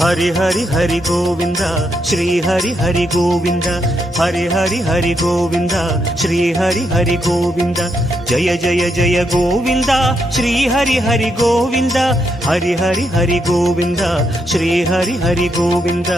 हरि हरि हरि गोविंद श्री हरि हरि गोविंद हरि हरि हरि गोविंद श्री हरि हरि गोविंद जय जय जय गोविंद श्री हरि हरि गोविंद हरि हरि हरि गोविंद श्री हरि हरि गोविंद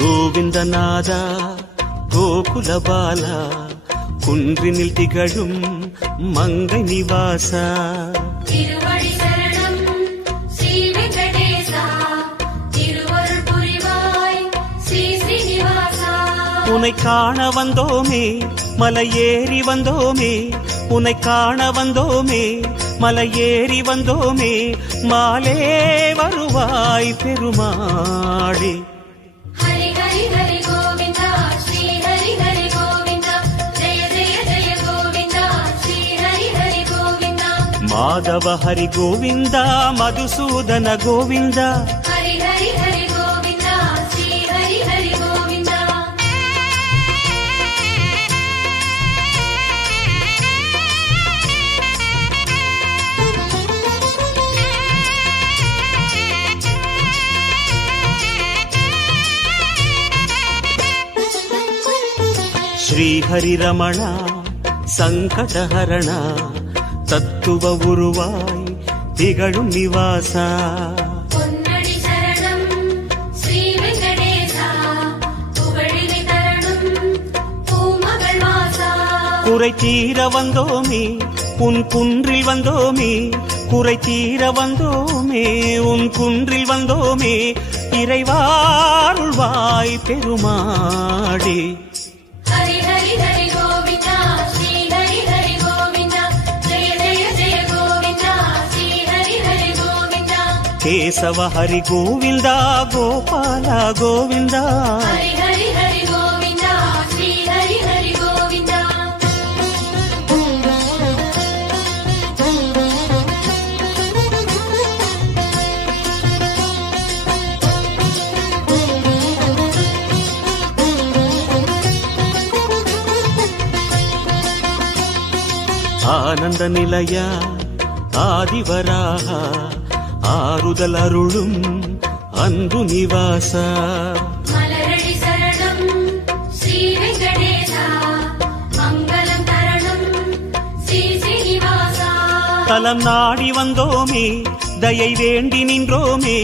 गोविंद नादा गोकुल बाला குன்றினில் திகழும் மங்கை நிவாசா திருவடி சரணம் ஸ்ரீ வெங்கடேசா திருவருள் புரிவாய் ஸ்ரீ ஸ்ரீனிவாசா உன்னை காண வந்தோமே மலை ஏறி வந்தோமே உன்னை காண வந்தோமே மலை ஏறி வந்தோமே மாலே வருவாய் பெருமாளே ஹரி ஹரி ஹரி கோவிந்தா ஸ்ரீ ஹரி ஹரி கோவிந்தா ஜெய ஜெய ஜெய கோவிந்தா ஸ்ரீ ஹரி ஹரி கோவிந்தா மாதவ ஹரி கோவிந்தா மதுசூதன கோவிந்தா ஹரி ஹரி ஹரி கோவிந்தா ஸ்ரீ ஹரி ஹரி கோவிந்தா ஸ்ரீ ஹரி ரமணா சங்கடஹரணா தத்துவ உருவாய் திகழும் நிவாசா பொன்னடி சரணம் ஸ்ரீ வெங்கடேசா புகழினை தரணும் பூமகள் வாசா குறை தீர வந்தோமே உன் குன்றில் வந்தோமே குறை தீர வந்தோமே உன் குன்றில் வந்தோமே இறைவாருள்வாய் பெருமாடே ஹரி ஹரி ஹரி கோவிந்தா ஸ்ரீ ஹரி ஹரி கோவிந்தா ஜெய ஜெய ஜெய கோவிந்தா ஸ்ரீ ஹரி ஹரி கோவிந்தா கேசவ ஹரி கோவிந்தா கோபால கோவிந்தா ஹரி ஹரி ஹரி கோவிந்தா ஸ்ரீ ஹரி ஹரி கோவிந்தா ஆனந்த நிலையா ஆதிவராக ஆறுதல் அருளும் அன்பு நிவாசா மலரடி சரணம் ஸ்ரீ வெங்கடேசா மங்களம் தரணும் ஸ்ரீ ஸ்ரீனிவாசா தலம் நாடி வந்தோமே தயை வேண்டி நின்றோமே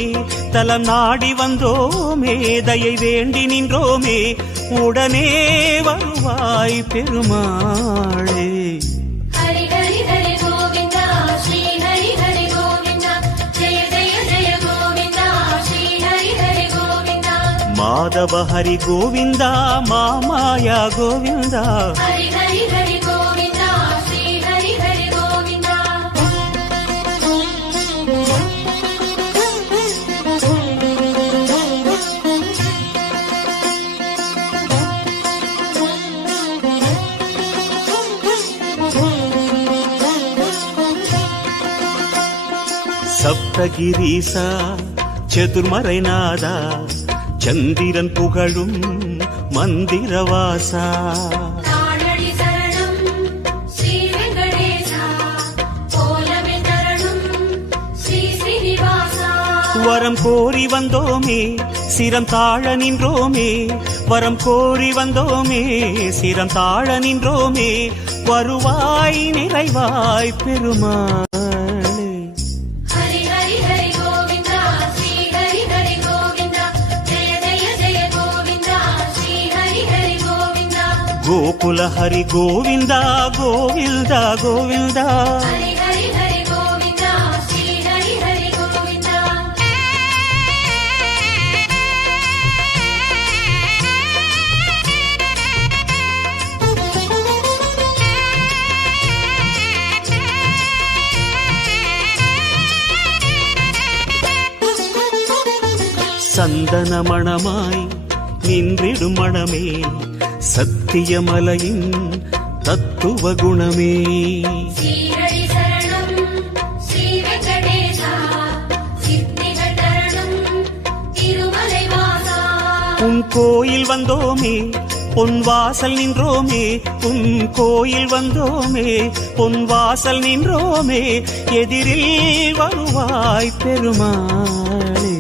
தலம் நாடி வந்தோமே தயை வேண்டி நின்றோமே உடனே வருவாய் பெருமாளே ஹரி ஹரி ஹரி கோவிந்தா ஸ்ரீ ஹரி ஹரி கோவிந்தா ஜெய ஜெய ஜெய கோவிந்தா ஸ்ரீ ஹரி ஹரி கோவிந்தா மாதவ ஹரி கோவிந்தா மாமாயா கோவிந்தா ஹரி ஹரி ஹரி கோவிந்தா ஸ்ரீ ஹரி ஹரி கோவிந்தா சப்தகிரீசா சதுர்மறைநாதா சந்திரன் புகழும் மந்திரவாசா தாழடி சரணம் ஸ்ரீ வெங்கடேசா கோலமில் தரணும் ஸ்ரீ ஸ்ரீனிவாசா வரம் கோரி வந்தோமே சிரம் தாழ நின்றோமே வரம் கோரி வந்தோமே சிரம் தாழ நின்றோமே வருவாய் நிறைவாய் பெருமாளே ஹரி ஹரி ஹரி கோவிந்தா ஸ்ரீ ஹரி ஹரி கோவிந்தா ஜெய ஜெய ஜெய கோவிந்தா ஸ்ரீ ஹரி ஹரி கோவிந்தா கோகுல ஹரி கோவிந்தா கோவிந்தா கோவிந்தா ஹரி ஹரி ஹரி கோவிந்தா ஸ்ரீ ஹரி ஹரி கோவிந்தா சந்தன மணமாய் நின்றிடும் மணமே சத்தியமலையின் தத்துவ குணமே ஸ்ரீஹரி சரணம் ஸ்ரீ வெங்கடேசா சித்திகள் தரணும் திருமலை வாசா உன் கோயில் வந்தோமே பொன் வாசல் நின்றோமே உன் கோயில் வந்தோமே பொன் வாசல் நின்றோமே எதிரில் வருவாய் பெருமாளே.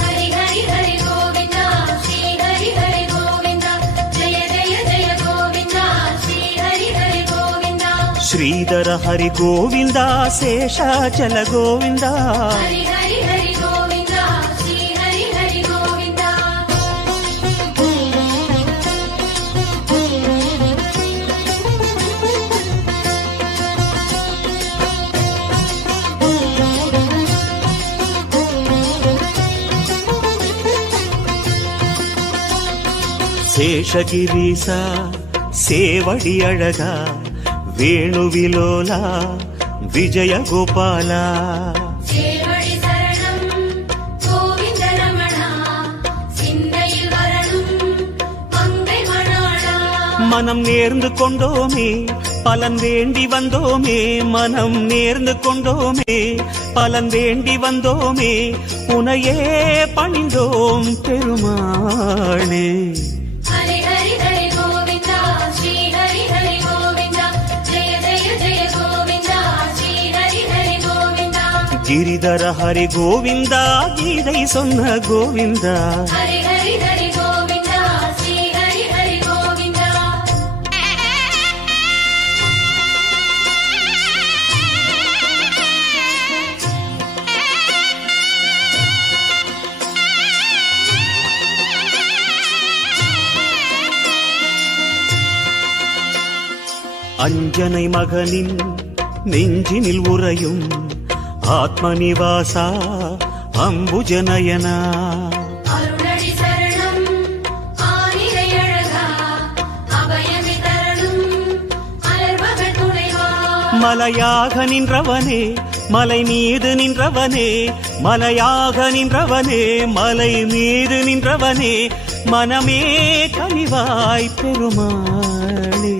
ஹரி ஹரி ஹரி கோவிந்தா ஸ்ரீ ஹரி ஹரி கோவிந்தா ஜெய ஜெய ஜெய கோவிந்தா ஸ்ரீ ஹரி ஹரி கோவிந்தா. ஸ்ரீதர ஹரி கோவிந்தா சேஷாச்சல கோவிந்தா. ஹரி ஹரி ஹரி கோவிந்தா ஸ்ரீ ஹரி ஹரி கோவிந்தா. சேஷகிரீசா சேவடி அழகா வேணுவிலோலா விஜய கோபாலா. சேவடி சரணம் கோவிந்த ரமணா சிந்தையில் வரணும் மங்கை மணாளா. மனம் நேர்ந்து கொண்டோமே பலன் வேண்டி வந்தோமே மனம் நேர்ந்து கொண்டோமே பலன் வேண்டி வந்தோமே உனையே பணிந்தோம் பெருமாளே. ஹரி ஹரி ஹரி கோவிந்தா ஸ்ரீ ஹரி ஹரி கோவிந்தா ஜெய ஜெய ஜெய கோவிந்தா ஸ்ரீ ஹரி ஹரி கோவிந்தா. கிரிதர ஹரி கோவிந்தா கீதை சொன்ன கோவிந்தா. ஹரி ஹரி ஹரி கோவிந்தா ஸ்ரீ ஹரி ஹரி கோவிந்தா. அஞ்சனை மகனின் நெஞ்சினில் உறையும் ஆத்மநிவாசா அம்புஜநயனா. அருளடி சரணம் ஆனிரை அழகா அபயமி தரணும் அலர்மகள் துணைவா. மலையாக நின்றவனே மலை மீது நின்றவனே மலையாக நின்றவனே மலை மீது நின்றவனே மனமே கனிவாய் பெருமாளே.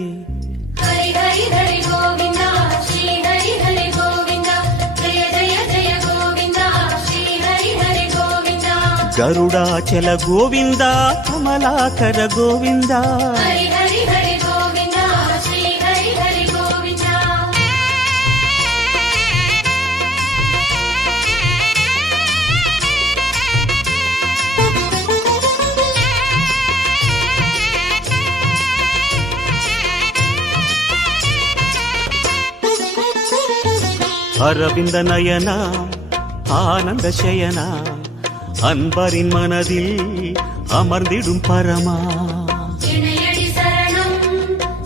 ஹரி ஹரி ஹரி கோவிந்தா ஸ்ரீ ஹரி ஹரி கோவிந்தா ஜெய ஜெய ஜெய கோவிந்தா ஸ்ரீ ஹரி ஹரி கோவிந்தா. கருடாச்சல கோவிந்தா கமலாகர கோவிந்தா. ஹரி ஹரி ஹரி கோவிந்தா ஸ்ரீ ஹரி ஹரி கோவிந்தா. அரவிந்த நயனா ஆனந்த சயனா அன்பரின் மனதில் அமர்ந்திடும் பரமா. இணையடி சரணம்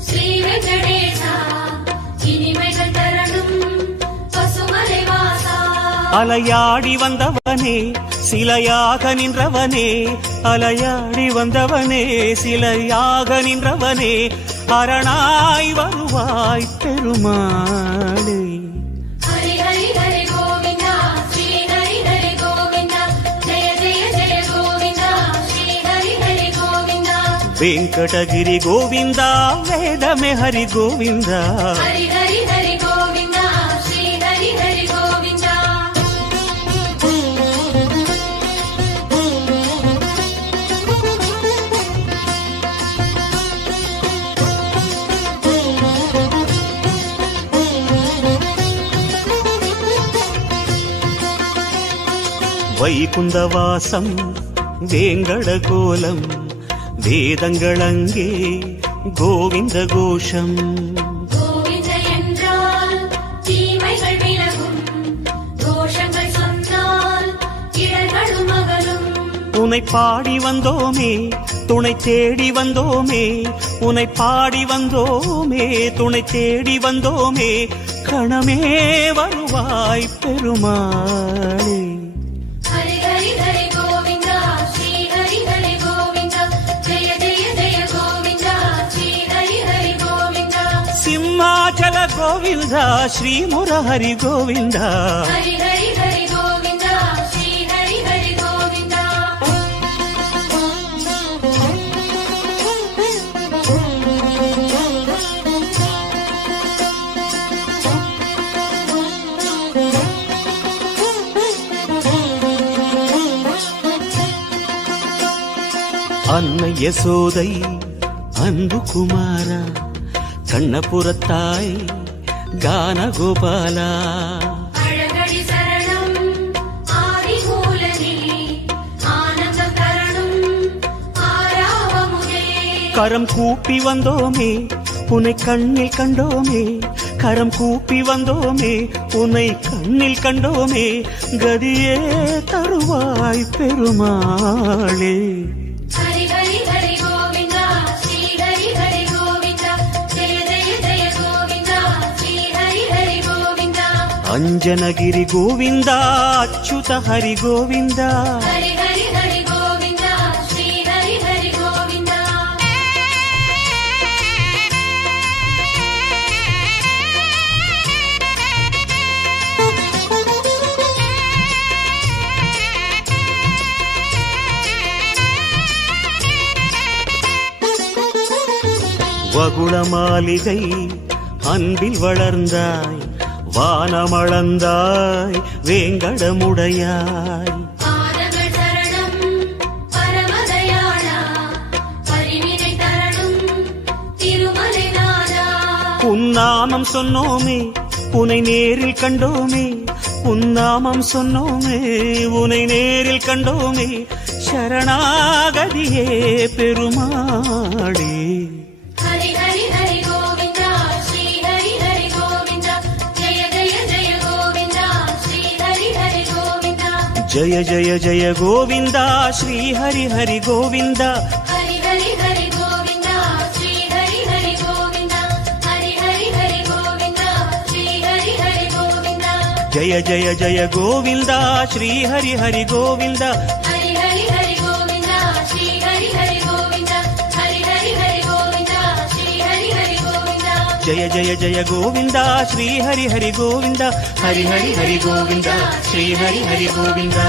ஸ்ரீ வெங்கடேசா இனிமைகள் தரணும் பசுமலை வாசா. அலையாடி வந்தவனே சிலையாக நின்றவனே அலையாடி வந்தவனே சிலையாக நின்றவனே அரணாய் வருவாய் பெருமாளே. ஹரி ஹரி ஹரி கோவிந்தா ஸ்ரீ ஹரி ஹரி கோவிந்தா ஜெய ஜெய ஜெய கோவிந்தா ஸ்ரீ ஹரி ஹரி கோவிந்தா. வெங்கடகிரி கோவிந்தா வேதமே ஹரி கோவிந்தா. ஹரி ஹரி ஹரி கோவிந்தா ஸ்ரீ ஹரி ஹரி கோவிந்தா. வைகுந்தவாசம் வேங்கட கோலம் வேதங்களங்கே கோவிந்த கோஷம். கோவிந்த என்றால் தீமைகள் விலகும் தோஷங்கள் சொன்னால் இடர்களும் அகலும். உனை பாடி வந்தோமே துணை தேடி வந்தோமே உனை பாடி வந்தோமே துணை தேடி வந்தோமே கணமே வருவாய் பெருமாளே. ஹரி ஹரி ஹரி கோவிந்தா ஸ்ரீ ஹரி ஹரி கோவிந்தா ஜெய ஜெய ஜெய கோவிந்தா ஸ்ரீ ஹரி ஹரி கோவிந்தா. சிம்மாச்சல கோவிந்தா ஸ்ரீ முரஹரி கோவிந்தா. ஹரி ஹரி ஹரி கோவிந்தா ஸ்ரீ ஹரி ஹரி கோவிந்தா. அன்னை யசோதை அன்பு குமாரா கண்ணபுரத்தாய் கான கோபாலா அழகடி சரணம் ஆதிமூலனே ஆனந்தம் தரணும் ஆராவமுதே கரம் கூப்பி வந்தோமே உன்னை கண்ணில் கண்டோமே கரம் கூப்பி வந்தோமே உன்னை கண்ணில் கண்டோமே கதியே தருவாய் பெருமாளே ஹரி ஹரி ஹரி கோவிந்தா ஸ்ரீ ஹரி ஹரி கோவிந்தா ஜெய ஜெய ஜெய கோவிந்தா ஸ்ரீ ஹரி ஹரி கோவிந்தா அஞ்சனகிரி கோவிந்தா அச்சுத ஹரி கோவிந்தா ஹரி ஹரி ஹரி கோவிந்தா ஸ்ரீ ஹரி ஹரி கோவிந்தா வகுள மாளிகை அன்பில் வளர்ந்தாய் வானமளந்தாய் வேங்கடமுடையாய் பாதங்கள் சரணம் பரமதயாளா பரிவினை தரணும் திருமலை நாதா உன்னாமம் சொன்னோமே உனை நேரில் கண்டோமே உன்னாமம் சொன்னோமே உனை நேரில் கண்டோமே சரணாகதியே பெருமாளே ஹரி ஹரி ஹரி கோவிந்தா ஸ்ரீ ஹரி ஹரி கோவிந்தா ஜெய ஜெய ஜெய கோவிந்தா ஸ்ரீ ஹரி ஹரி கோவிந்தா ஜய ஜய ஜய கோவிந்தா ஸ்ரீ ஹரி ஹரி கோவிந்தா ஹரி ஹரி ஹரி கோவிந்தா ஸ்ரீ ஹரி ஹரி கோவிந்தா ஹரி ஹரி ஹரி கோவிந்தா ஸ்ரீ ஹரி ஹரி கோவிந்தா ஜய ஜய ஜய கோவிந்தா ஸ்ரீ ஹரி ஹரி கோவிந்தா ஹரி ஹரி ஹரி கோவிந்தா ஸ்ரீ ஹரி ஹரி கோவிந்தா ஹரி ஹரி ஹரி கோவிந்தா ஸ்ரீ ஹரி ஹரி கோவிந்தா ஜய ஜய ஜய கோவிந்தா ஸ்ரீ ஹரி ஹரி கோவிந்தா ஹரி ஹரி ஹரி கோவிந்தா ஸ்ரீ ஹரி ஹரி கோவிந்தா